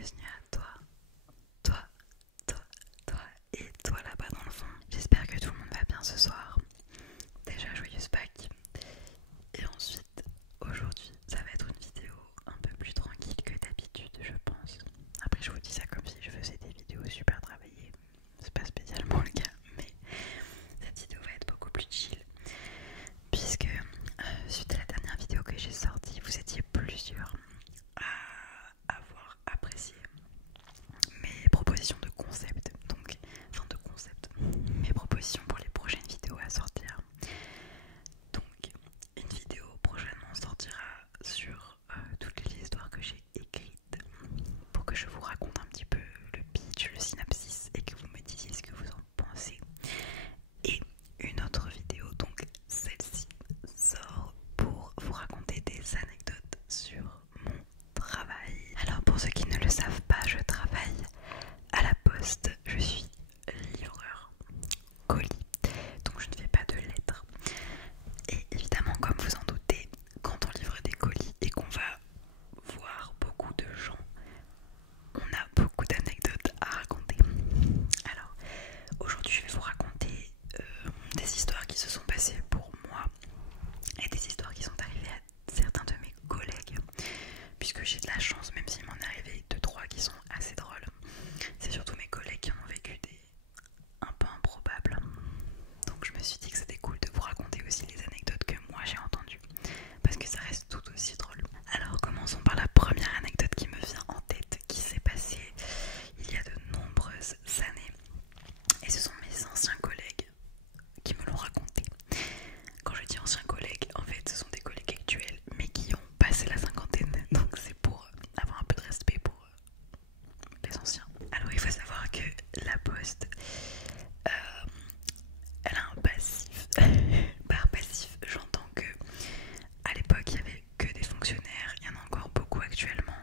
bienvenue à toi, toi, toi, toi et toi là-bas dans le fond. J'espère que tout le monde va bien ce soir. Déjà joyeuse Pâques. Et ensuite, aujourd'hui, ça va être une vidéo un peu plus tranquille que d'habitude, je pense. Après, je vous dis ça comme si je faisais des vidéos super travaillées. C'est pas spécialement le cas, mais cette vidéo va être beaucoup plus chill. Puisque, suite à la dernière vidéo que j'ai sortie, vous étiez plusieurs à avoir apprécié mes propositions de concept, mes propositions pour les prochaines vidéos à sortir. Donc, une vidéo prochainement sortira sur toutes les histoires que j'ai écrites pour que je vous raconte un petit peu le pitch, le synopsis et que vous me disiez ce que vous en pensez. Et une autre vidéo, donc celle-ci, sort pour vous raconter des anecdotes sur mon travail. Alors pour ceux qui ne le savent pas, je travaille à la poste, je suis livreur colis, donc je ne fais pas de lettres. Et évidemment, comme vous en doutez, quand on livre des colis et qu'on va voir beaucoup de gens, on a beaucoup d'anecdotes à raconter. Alors aujourd'hui je vais vous raconter des histoires qui se sont passées pour moi et des histoires qui sont arrivées à certains de mes collègues, puisque j'ai de la chance, même s'il m'en est arrivé 2-3 qui sont assez drôles. C'est surtout mes collègues qui en ont vécu des un peu improbables. Donc je me suis dit que c'était cool de vous raconter aussi les anecdotes que moi j'ai entendues, parce que ça reste tout aussi drôle. Alors commençons par la première anecdote qui me vient en tête, qui s'est passée il y a de nombreuses années. Et ce sont mes anciens collègues qui me l'ont raconté. Quand je dis anciens collègues, en fait ce sont des collègues actuels, mais qui ont passé la cinquantaine. Donc c'est pour avoir un peu de respect pour les anciens. Alors il faut savoir que la poste, elle a un passif. Par passif, j'entends que à l'époque il y avait que des fonctionnaires, il y en a encore beaucoup actuellement,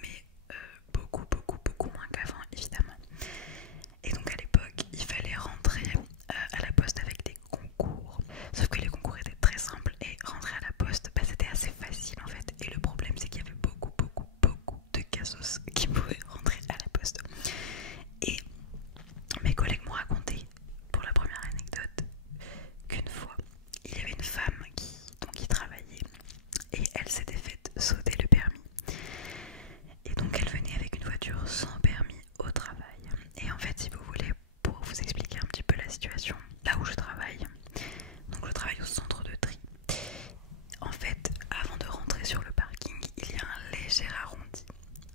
mais beaucoup moins qu'avant évidemment. Et donc à l'époque il fallait rentrer à la poste avec des concours, sauf que les concours étaient très simples et rentrer à la poste, c'était assez facile en fait. Et le problème c'est qu'il y avait beaucoup de cassos qui pouvaient rentrer à la poste. Et mes collègues m'ont raconté, pour la première anecdote, qu'une fois il y avait une femme qui travaillait et elle s'était faite sauter le permis. Et donc elle venait avec une voiture sans permis au travail. Et en fait, si vous voulez, pour vous expliquer un petit peu la situation, là où je travaille, donc je travaille au centre de tri. En fait, avant de rentrer sur le parking, il y a un léger arrondi.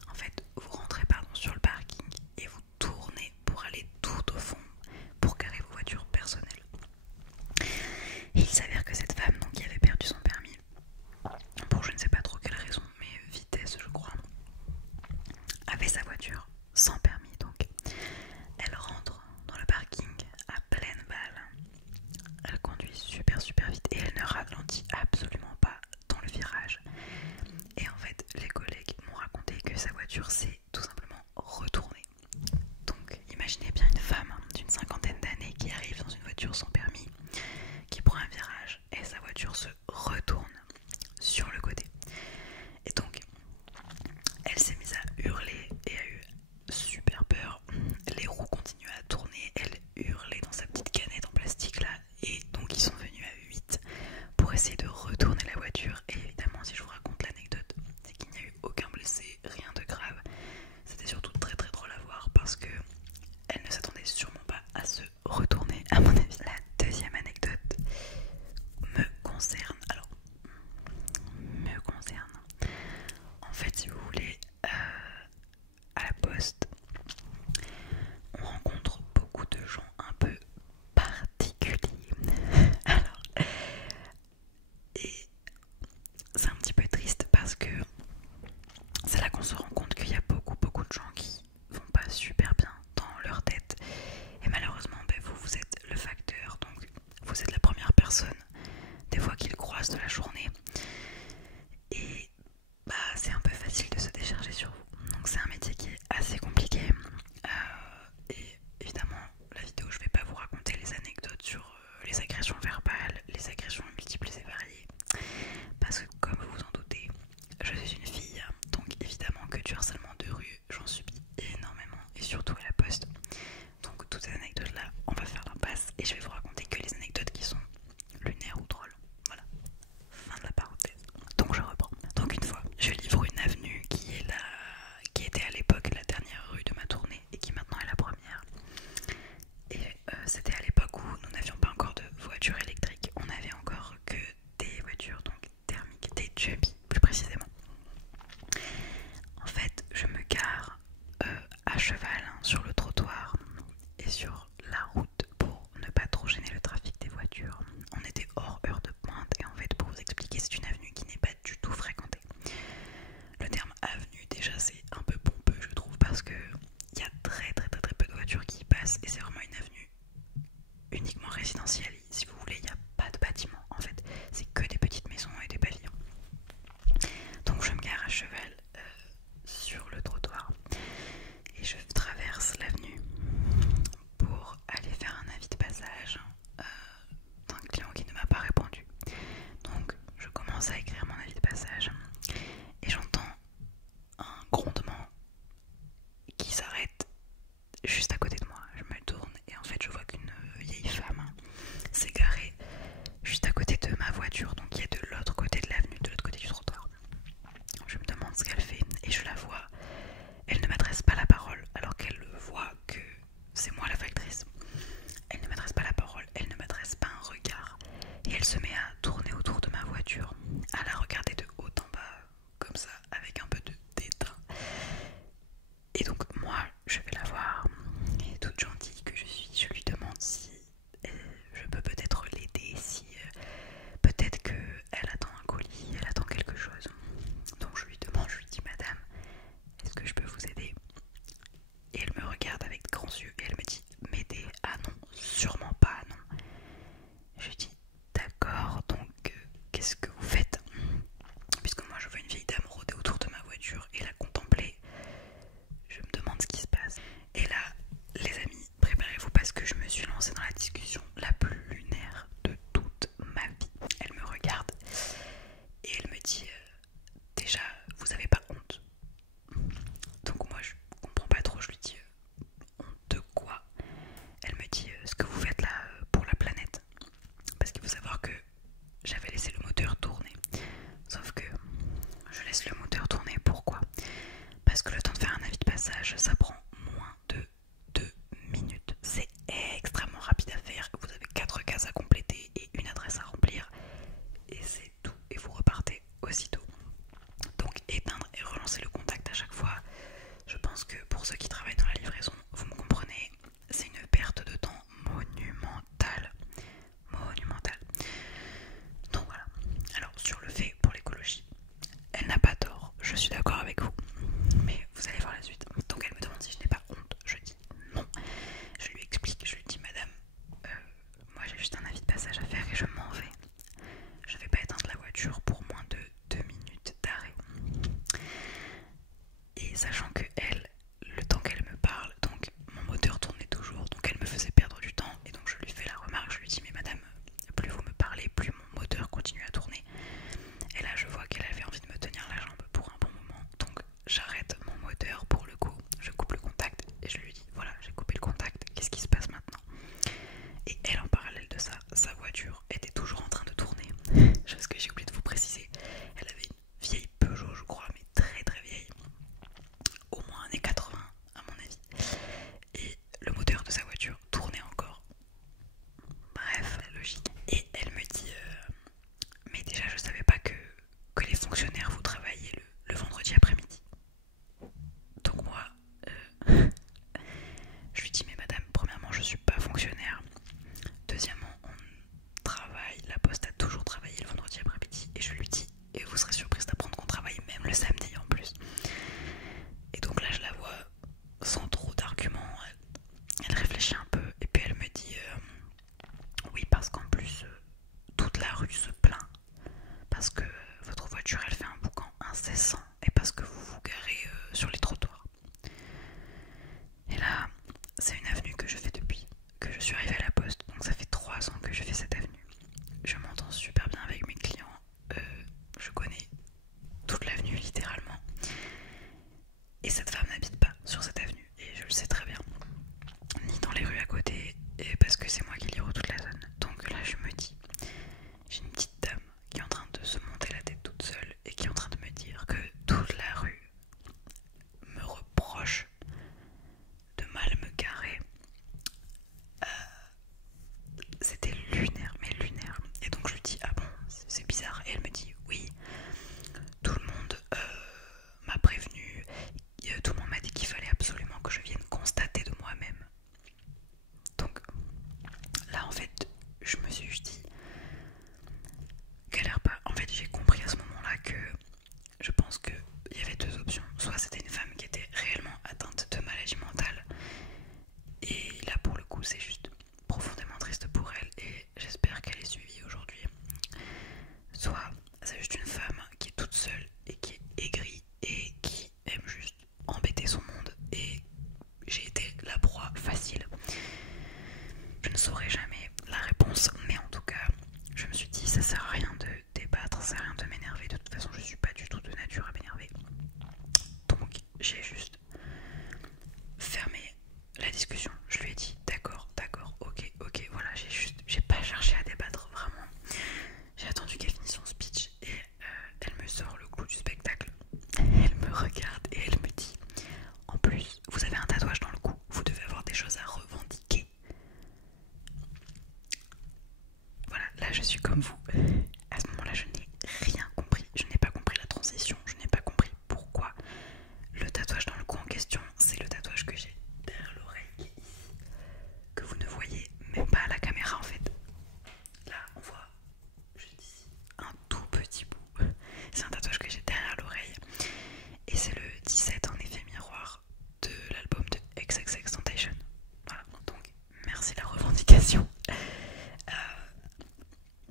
En fait, vous rentrez sur le parking et vous tournez pour aller tout au fond pour garer vos voitures personnelles. Et il s'avère que cette femme, donc, qui avait perdu son permis, pour je ne sais pas trop quelle raison, mais vitesse je crois, avait sa voiture sans permis. Donc elle rentre dans le parking à pleine balle, elle conduit super vite et elle ne ralentit absolument pas dans le virage. Et en fait les collègues m'ont raconté que sa voiture s'est tout simplement retournée. Donc imaginez bien une femme d'une cinquantaine d'années qui arrive dans une voiture sans permis, qui prend un virage et sa voiture se retourne sur le côté. Et donc elle s'est mise à hurler et a eu super peur. Les roues continuaient à tourner, elle hurlait dans sa petite canette en plastique là. Et donc ils sont venus à 8 pour essayer de retourner la voiture. Et évidemment, si je vous raconte l'anecdote, c'est qu'il n'y a eu aucun blessé, rien de grave. C'était surtout très drôle à voir parce que elle ne s'attendait sûrement pas à se retourner, à mon avis. La deuxième anecdote me concerne. En fait, si vous voulez, à la poste, on rencontre beaucoup de gens un peu particuliers. Alors, et c'est un petit peu triste parce que c'est là qu'on se rend compte qu'il y a beaucoup de gens qui vont pas super bien cheval sur le trottoir et sur la route pour ne pas trop gêner le trafic des voitures. On était hors heure de pointe et en fait pour vous expliquer c'est une avenue qui n'est pas du tout fréquentée. Le terme avenue déjà c'est un peu pompeux je trouve parce que il y a très peu de voitures qui y passent et c'est vraiment une avenue uniquement résidentielle. Si vous voulez il n'y a pas de bâtiment en fait, c'est que des petites maisons et des pavillons. Donc je me gare à cheval sur le trottoir et je traverse l'avenue pour aller faire un avis de passage d'un client qui ne m'a pas répondu. Donc je commence à écrire mon avis de passage et j'entends un grondement qui s'arrête juste à côté de moi. Je me tourne et en fait je vois qu'une vieille femme s'est garée juste à côté de ma voiture, donc qui est de l'autre côté de l'avenue, de l'autre côté du trottoir. Je me demande ce qu'elle fait et je la vois. Elle ne m'adresse pas la parole alors qu'elle voit que c'est moi la factrice. Elle ne m'adresse pas la parole, elle ne m'adresse pas un regard et elle se met à tourner autour de ma voiture, à la regarder de haut en bas, comme ça, avec un peu de dédain. Et donc moi, je vais la voir et toute gentille que je suis, je lui demande si je peux peut-être l'aider, si peut-être qu'elle attend un colis, elle attend quelque chose. Donc je lui demande, je lui dis madame, est-ce que je peux vous aider? Et elle me regarde avec de grands yeux et elle me dit m'aider? Ah non, sûrement pas, non. Je lui dis d'accord, donc qu'est-ce que vous faites? Puisque moi je vois une vieille dame rôder autour de ma voiture et la contempler, je me demande ce qui se passe. Et là, les amis, préparez-vous parce que je me suis lancée dans la discussion la plus lunaire de toute ma vie. Elle me regarde et elle me dit déjà, vous avez pas honte? Donc moi je comprends pas trop, je lui dis honte de quoi? Elle me dit ce que vous faites là pour la planète. Parce qu'il faut savoir que j'avais laissé le moteur tourner. Sauf que je laisse le moteur tourner, pourquoi? Parce que le temps de faire un avis de passage, ça prend moins de 2 minutes. C'est extrêmement rapide à faire. Vous avez 4 cases à compléter et une adresse à remplir. Et c'est tout. Et vous repartez aussitôt. Donc éteindre et relancer le contact à chaque fois. Je pense que pour ceux qui travaillent dans la livraison, vous me comprenez, c'est une perte de temps monumentale. Monumentale. Donc voilà. Alors sur le fait pour l'écologie, elle n'a pas tort, je suis d'accord avec vous. Mais vous allez voir la suite. Donc elle me demande si je n'ai pas honte. Je dis non. Je lui explique, je lui dis madame, moi j'ai juste un avis de passage à faire et je m'en vais. Je vais pas éteindre la voiture pour moins de 2 minutes d'arrêt. Et sachant que elle, le temps qu'elle me parle, donc mon moteur tournait toujours, donc elle me faisait perdre du temps. Et donc je lui fais la remarque, je lui dis mais madame, plus vous me parlez, plus mon moteur continue à tourner. Et là je vois qu'elle avait envie de me tenir la jambe pour un bon moment. Donc j'arrête mon moteur pour le coup, je coupe le contact et je lui dis voilà, j'ai coupé le contact, qu'est-ce qui se passe maintenant? Et elle, en parallèle de ça, sa voiture était toujours en train de tourner. Chose que j'ai oublié de vous préciser, elle avait une vieille Peugeot je crois, mais très vieille, au moins années 80 à mon avis, et le moteur de sa voiture tournait encore. Bref, la logique. Et elle me dit mais déjà je savais pas que les fonctionnaires vous travailliez le vendredi après-midi. Donc moi je lui dis mais madame, premièrement je suis pas fonctionnaire, deuxièmement on travaille, la poste a toujours travaillé le vendredi après-midi, et je lui dis et vous serez surprise d'apprendre qu'on travaille même le samedi en plus. Et donc là je la vois sans trop d'arguments, elle réfléchit un peu et puis elle me dit oui parce qu'en plus toute la rue se plaint parce que votre voiture elle fait un boucan incessant et parce que vous vous garez sur les trottoirs. Et là c'est une avenue que je fais depuis que je suis arrivée à la poste, donc ça fait 3 ans que je fais cette avenue. Je m'entends super bien avec mes clients, je connais toute l'avenue littéralement. Et cette femme n'habite pas sur cette avenue, et je le sais très bien, ni dans les rues à côté, et parce que c'est moi qui livre toute la zone. Donc là je me dis, j'ai une petite dame qui est en train de se monter la tête toute seule et qui est en train de me dire que toute la rue me reproche de mal me garer. C'était lunaire, mais lunaire. Et donc je lui dis ah bon, c'est bizarre. Et elle me dit oui, tout le monde m'a prévenu, tout le monde j'ai juste fermé la discussion. Je lui ai dit d'accord, ok, voilà, j'ai pas cherché à débattre vraiment. J'ai attendu qu'elle finisse son speech et elle me sort le clou du spectacle. Elle me regarde et elle me dit en plus, vous avez un tatouage dans le cou, vous devez avoir des choses à revendiquer. Voilà, là je suis comme vous. À ce moment-là, je n'ai rien compris. Je n'ai pas compris la transition. Je n'ai pas compris pourquoi le tatouage dans le cou en question, c'est le tatouage que j'ai derrière l'oreille qui est ici, que vous ne voyez même pas à la caméra en fait. Là, on voit juste ici un tout petit bout. C'est un tatouage que j'ai derrière l'oreille. Et c'est le 17 en effet miroir de l'album de XXXTentacion. Voilà, donc merci la revendication.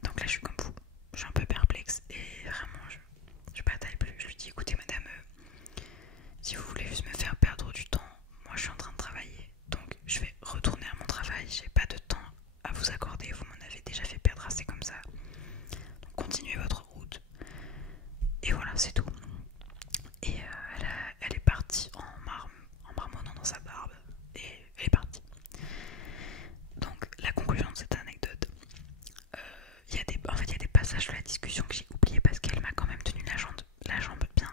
Donc là je suis comme vous, je suis un peu perplexe et vraiment je bataille plus. Je lui dis écoutez madame, si vous voulez juste me faire perdre du temps, moi je suis en train de travailler. Donc je vais retourner à mon travail, j'ai pas de temps à vous accorder, vous m'en avez déjà fait perdre assez comme ça. Donc continuez votre route. Et voilà, c'est tout. Et elle est partie en marmonnant dans sa barbe. Et elle est partie. Donc la conclusion de cette anecdote, il y a des passages de la discussion que j'ai oubliés parce qu'elle m'a quand même tenu la jambe bien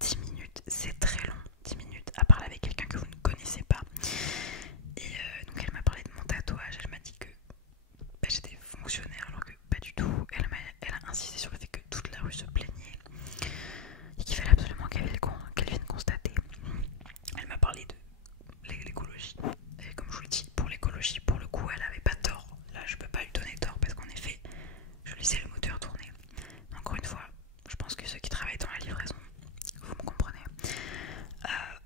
10 minutes. C'est très long, 10 minutes, à parler avec quelqu'un que vous ne connaissez pas. Et donc elle m'a parlé de mon tatouage, elle m'a dit que j'étais fonctionnaire alors que pas du tout. Elle a insisté sur le fait que toute la rue se plaignait et qu'il fallait absolument qu'elle vienne constater. Elle m'a parlé de l'écologie. Et comme je vous le dis, pour l'écologie, pour le coup, elle avait pas tort. Là, je peux pas lui donner tort parce qu'en effet, je laissais le moteur tourner. Encore une fois, je pense que ceux qui travaillent dans la livraison, vous me comprenez.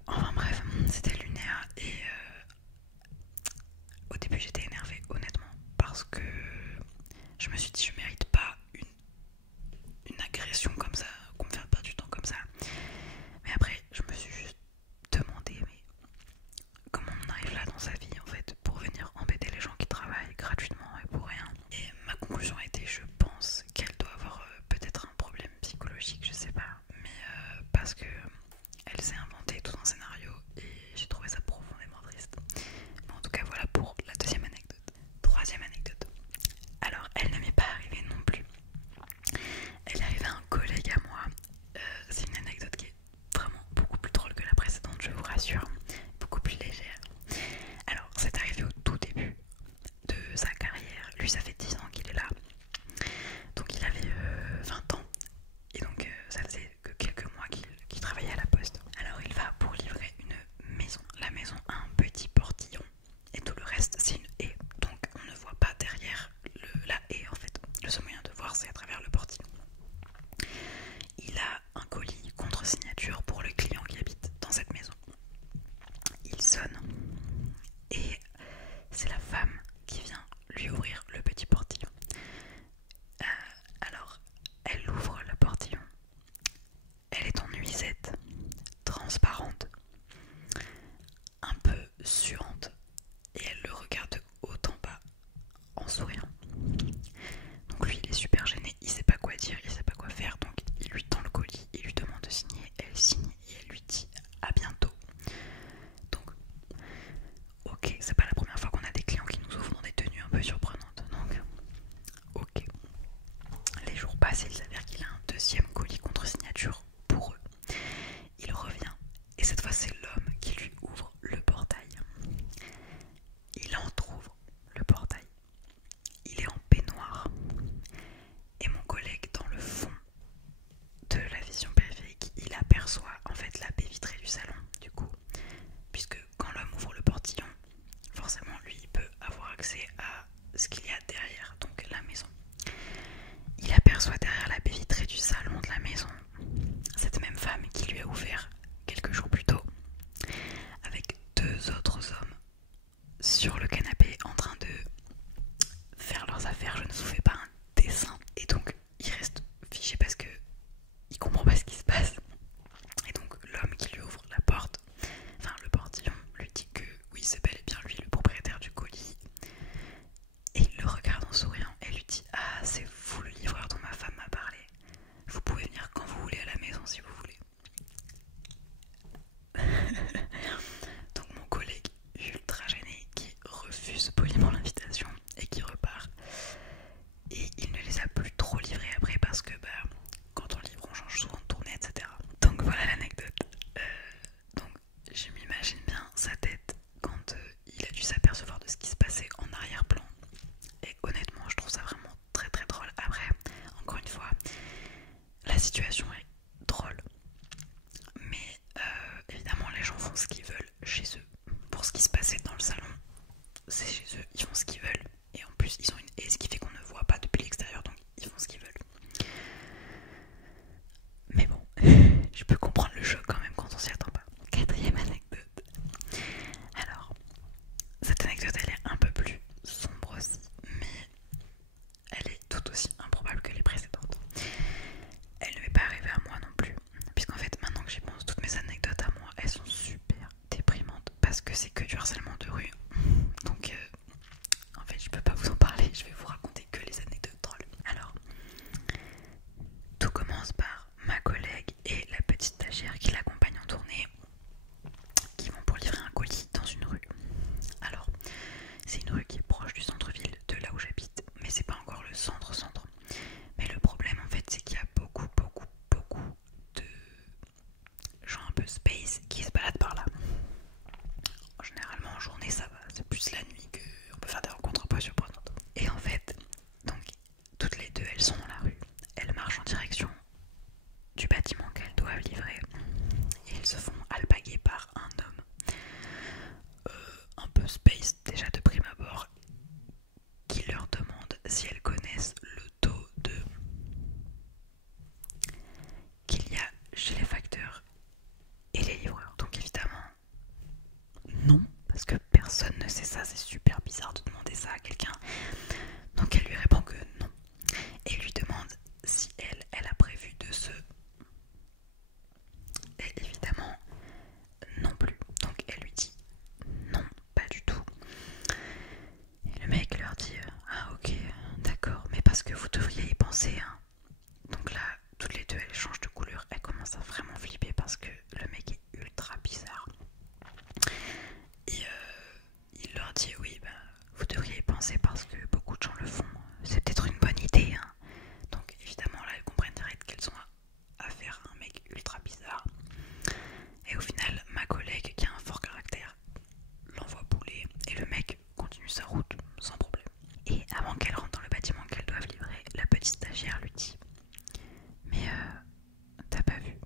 Enfin bref, c'était lunaire et au début j'étais énervée, honnêtement, parce que je me suis dit je mérite pas une agression comme ça, qu'on me fait perdre du temps comme ça. Mais après, je me suis juste demandé, mais comment on arrive là dans sa vie en fait, pour venir embêter les gens qui travaillent gratuitement et pour rien. Et ma conclusion a été, je pense qu'elle doit avoir peut-être un problème psychologique, je sais pas, mais parce que elle s'est inventée tout un scénario et j'ai trouvé ça profondément triste. Mais en tout cas, voilà pour la deuxième anecdote. Troisième anecdote. Alors, elle ne m'est pas arrivée non plus. Elle est arrivée à un collègue à moi. C'est une anecdote qui est vraiment beaucoup plus drôle que la précédente, je vous rassure. Beaucoup plus légère. Alors, c'est arrivé au tout début de sa carrière. Lui, ça fait 10 ans qu'il est là. Donc, il avait 20 ans. Et donc, ça faisait que quelques mois qu'il travaillait à la poste. Alors, il va pour livrer une font ce qu'ils veulent chez eux. Pour ce qui se passait dans le salon, c'est chez eux, ils font ce qu'ils veulent. Et en plus, ils ont une haie, ce qui fait qu'on ne voit pas depuis l'extérieur, donc ils font ce qu'ils veulent. Mais bon, je peux comprendre le choc quand même quand on s'y attend pas. Quatrième anecdote. Alors, cette anecdote, elle est un peu plus sombre aussi, mais elle est tout aussi improbable que les précédentes. Elle ne m'est pas arrivée à moi non plus, puisqu'en fait, maintenant que j'y pense, toutes mes anecdotes à moi, elles sont super déprimantes, parce que c'est que du harcèlement de rue. Donc, en fait, je peux pas vous en parler, je vais vous raconter que les anecdotes drôles. Alors, tout commence par ma collègue et la petite stagiaire qui l'accompagne en tournée, qui vont pour livrer un colis dans une rue. Alors, c'est une rue qui est proche du centre-ville de là où j'habite, mais c'est pas encore le centre-centre. Mais le problème en fait, c'est qu'il y a beaucoup de gens un peu space qui se baladent par là. Généralement en journée ça va, c'est plus la nuit qu'on peut faire des rencontres un peu surprenantes. Et en fait, donc toutes les deux elles sont dans la rue, elles marchent en direction du bâtiment qu'elles doivent livrer et elles se font alpaguer par un homme un peu space déjà de prime abord, qui leur demande si elles connaissent le taux qu'il y a chez les facteurs et les livreurs. Donc évidemment non, parce que personne ne sait ça, c'est super bizarre de demander ça à quelqu'un. Donc elle lui répond que non et lui demande si elle a prévu de se... Et évidemment non plus. Donc elle lui dit non, pas du tout. Et le mec leur dit ah ok, d'accord, mais parce que vous devriez y penser hein. Donc là, toutes les deux elles changent de couleur, elles commencent à vraiment flipper parce que le mec est ultra bizarre. Et il leur dit oui, bah, vous devriez y penser parce que beaucoup de gens le font, c'est peut-être une bonne idée hein. Donc évidemment là elles comprennent direct qu'elles ont affaire à un mec ultra bizarre. Et au final, ma collègue qui a un fort caractère l'envoie bouler et le mec continue sa route sans problème. Et avant qu'elle rentre dans le bâtiment qu'elle doit livrer, la petite stagiaire lui dit mais t'as pas vu?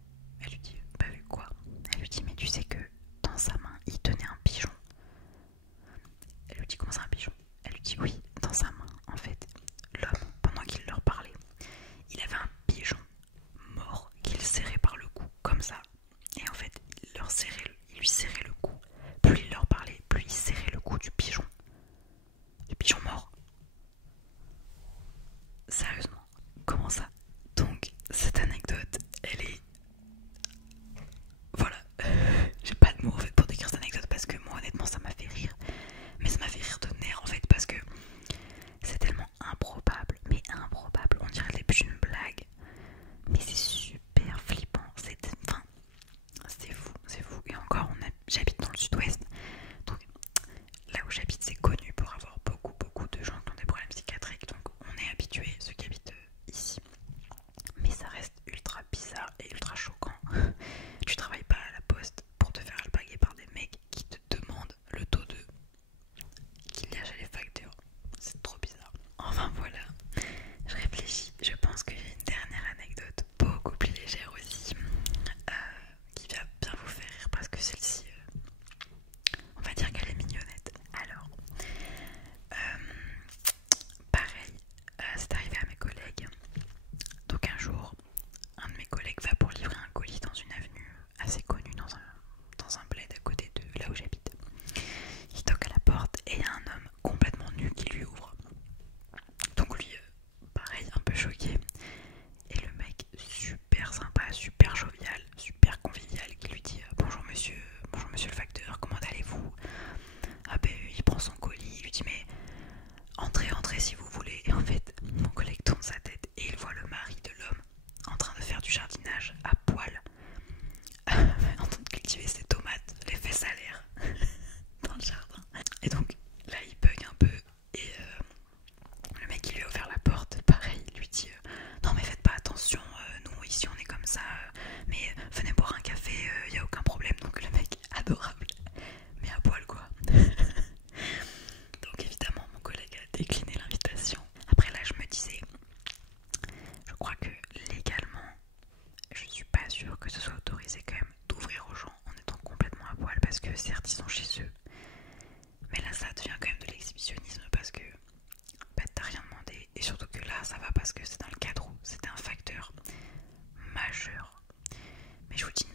Elle lui dit pas vu quoi? Elle lui dit mais tu sais que dans sa main il tenait un pigeon. Elle lui dit comment c'est un pigeon? Elle lui dit oui, dans sa main en fait l'homme pendant qu'il leur parlait il avait un pigeon mort qu'il serrait par le cou comme ça. Et en fait il lui serrait le cou. Plus il leur parlait, plus il serrait le cou du pigeon mort. Sérieusement, comment ça? Donc cette anecdote, elle est... Voilà, j'ai pas de mots en fait pour décrire cette anecdote parce que moi honnêtement ça m'a fait rire. Mais ça m'a fait rire de nerfs en fait parce que c'est tellement improbable, mais improbable. On dirait le début d'une blague, mais c'est super flippant. Enfin, c'est fou, c'est fou. Et encore, j'habite dans le sud-ouest, donc là où j'habite c'est connu pour avoir beaucoup de gens qui ont des problèmes psychiatriques, donc on est habitués, ceux qui habitent ici. Mais ça reste ultra bizarre et ultra choquant. Tu travailles pas à la poste pour te faire alpaguer par des mecs qui te demandent le taux de qu'il y a chez les facteurs. C'est trop bizarre. Enfin voilà, je réfléchis. Je pense que j'ai une dernière anecdote beaucoup plus légère aussi, qui va bien vous faire rire parce que celle-ci, parce que certes ils sont chez eux, mais là ça devient quand même de l'exhibitionnisme parce que bah, t'as rien demandé, et surtout que là ça va parce que c'est dans le cadre où c'était un facteur majeur. Mais je vous dis une